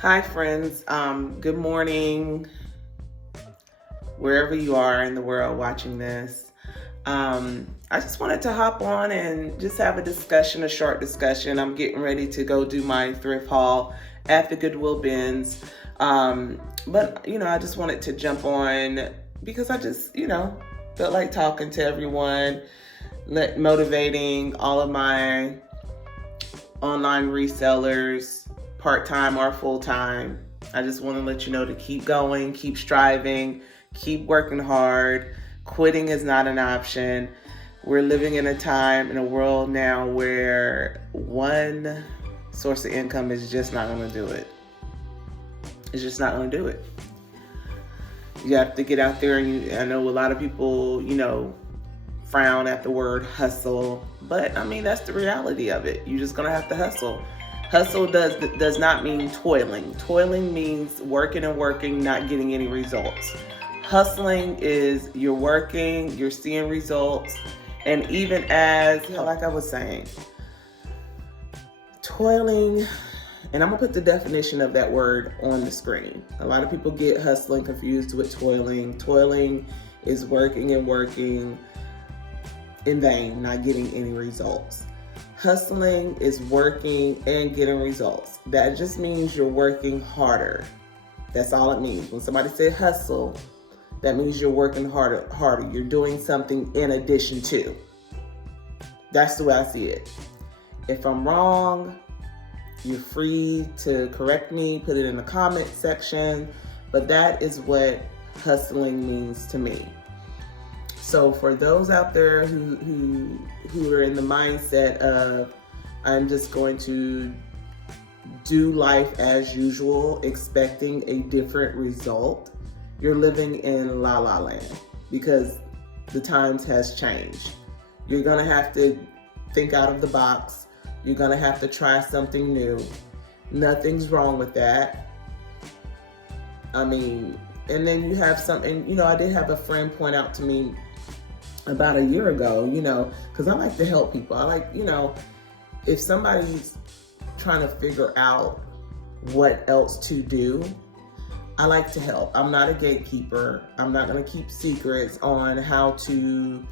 Hi, friends. Good morning, wherever you are in the world watching this. I just wanted to hop on and just have a short discussion. I'm getting ready to go do my thrift haul at the Goodwill bins. But I just wanted to jump on because I just, felt like talking to everyone, motivating all of my online resellers, part-time or full-time. I just want to let you know to keep going, keep striving, keep working hard. Quitting is not an option. We're living in a time, in a world now where one source of income is just not going to do it. It's just not going to do it. You have to get out there, and I know a lot of people, frown at the word hustle, but I mean, that's the reality of it. You're just going to have to hustle. Hustle does not mean toiling. Toiling means working and working, not getting any results. Hustling is you're working, you're seeing results, and even as, like I was saying, toiling, and I'm going to put the definition of that word on the screen. A lot of people get hustling confused with toiling. Toiling is working and working in vain, not getting any results. Hustling is working and getting results. That just means you're working harder. That's all it means. When somebody says hustle, that means you're working harder. You're doing something in addition to. That's the way I see it. If I'm wrong, you're free to correct me, put it in the comment section, but that is what hustling means to me. So for those out there who are in the mindset of, I'm just going to do life as usual, expecting a different result, you're living in la la land, because the times has changed. You're gonna have to think out of the box. You're gonna have to try something new. Nothing's wrong with that. I mean, and then you have something, I did have a friend point out to me about a year ago, because I like to help people. I like, if somebody's trying to figure out what else to do, I like to help. I'm not a gatekeeper. I'm not going to keep secrets on how to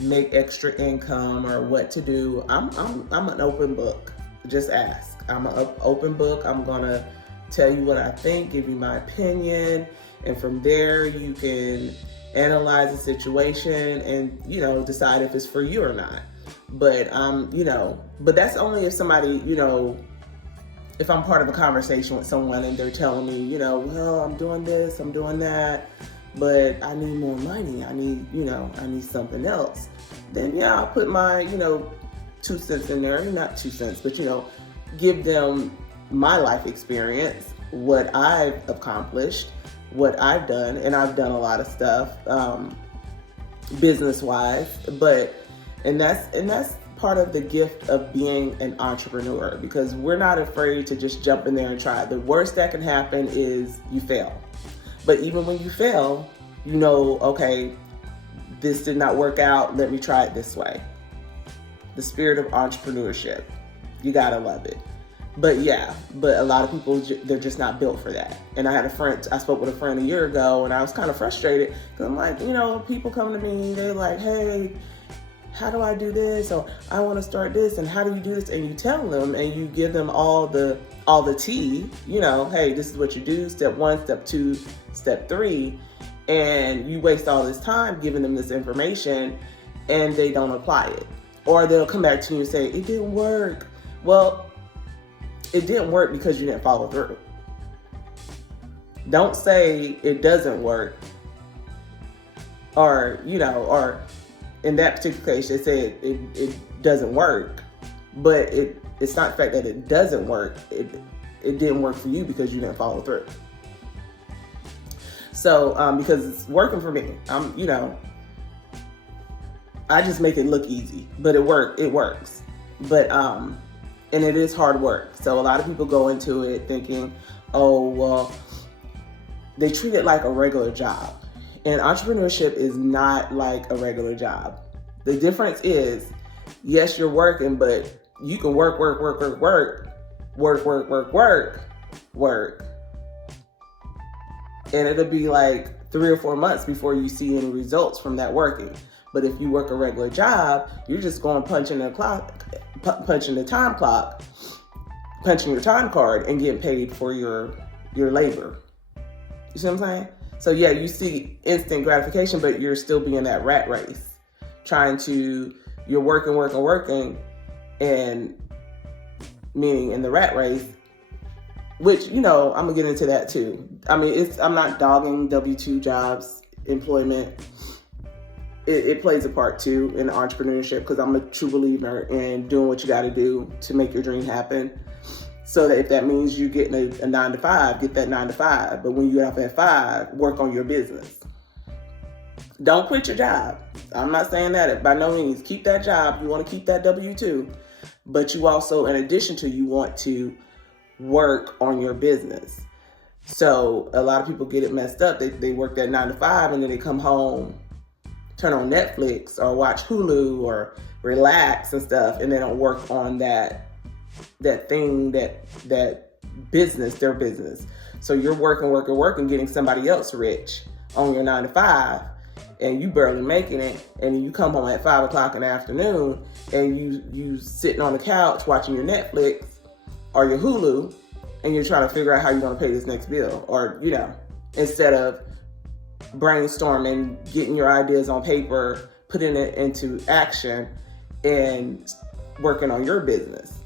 make extra income or what to do. I'm an open book. Just ask. I'm an open book. I'm going to tell you what I think, give you my opinion, and from there you can analyze the situation and, decide if it's for you or not. But, but that's only if somebody, if I'm part of a conversation with someone and they're telling me, well, I'm doing this, I'm doing that, but I need more money. I need something else. Then I'll put my, 2 cents in there, not 2 cents, but, give them my life experience, what I've accomplished, what I've done, and I've done a lot of stuff, business-wise, and that's part of the gift of being an entrepreneur, because we're not afraid to just jump in there and try. The worst that can happen is you fail. But even when you fail, okay, this did not work out, let me try it this way. The spirit of entrepreneurship. You gotta love it. But a lot of people, they're just not built for that. And I spoke with a friend a year ago, and I was kind of frustrated because I'm like, people come to me, they're like, hey, how do I do this? Or I want to start this, and how do you do this? And you tell them and you give them all the tea, hey, this is what you do, step 1, step 2, step 3. And you waste all this time giving them this information and they don't apply it. Or they'll come back to you and say, it didn't work. Well, it didn't work because you didn't follow through. Don't say it doesn't work. Or in that particular case, they say it doesn't work. But it's not the fact that it doesn't work. It didn't work for you because you didn't follow through. So, because it's working for me, I just make it look easy, but it works. But, and it is hard work. So a lot of people go into it thinking, oh, well, they treat it like a regular job. And entrepreneurship is not like a regular job. The difference is, yes, you're working, but you can work, work, and it'll be like 3 or 4 months before you see any results from that working. But if you work a regular job, you're just going punching the time clock, punching your time card, and getting paid for your labor. You see what I'm saying? So yeah, you see instant gratification, but you're still being that rat race, you're working, and meaning in the rat race, which, I'm gonna get into that too. I mean, I'm not dogging W-2 jobs, employment. It plays a part too in entrepreneurship, because I'm a true believer in doing what you got to do to make your dream happen. So that if that means you getting a 9 to 5, get that 9 to 5. But when you get off at 5, work on your business. Don't quit your job. I'm not saying that by no means. Keep that job. You want to keep that W-2. But you also, in addition to, you want to work on your business. So a lot of people get it messed up. They work that 9 to 5, and then they come home, turn on Netflix or watch Hulu or relax and stuff, and they don't work on that thing, that business, their business. So you're working, getting somebody else rich on your 9 to 5, and you barely making it, and you come home at 5 o'clock in the afternoon, and you sitting on the couch watching your Netflix or your Hulu, and you're trying to figure out how you're going to pay this next bill, or instead of brainstorming, getting your ideas on paper, putting it into action, and working on your business.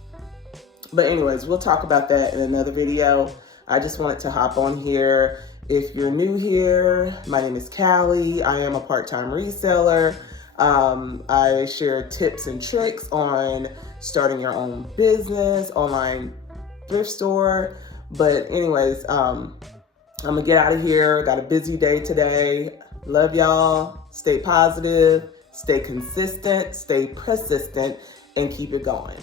But anyways, we'll talk about that in another video. I just wanted to hop on here. If you're new here, my name is Callie. I am a part-time reseller. I share tips and tricks on starting your own business, online thrift store. But anyways, I'm gonna get out of here. Got a busy day today. Love y'all. Stay positive, stay consistent, stay persistent, and keep it going.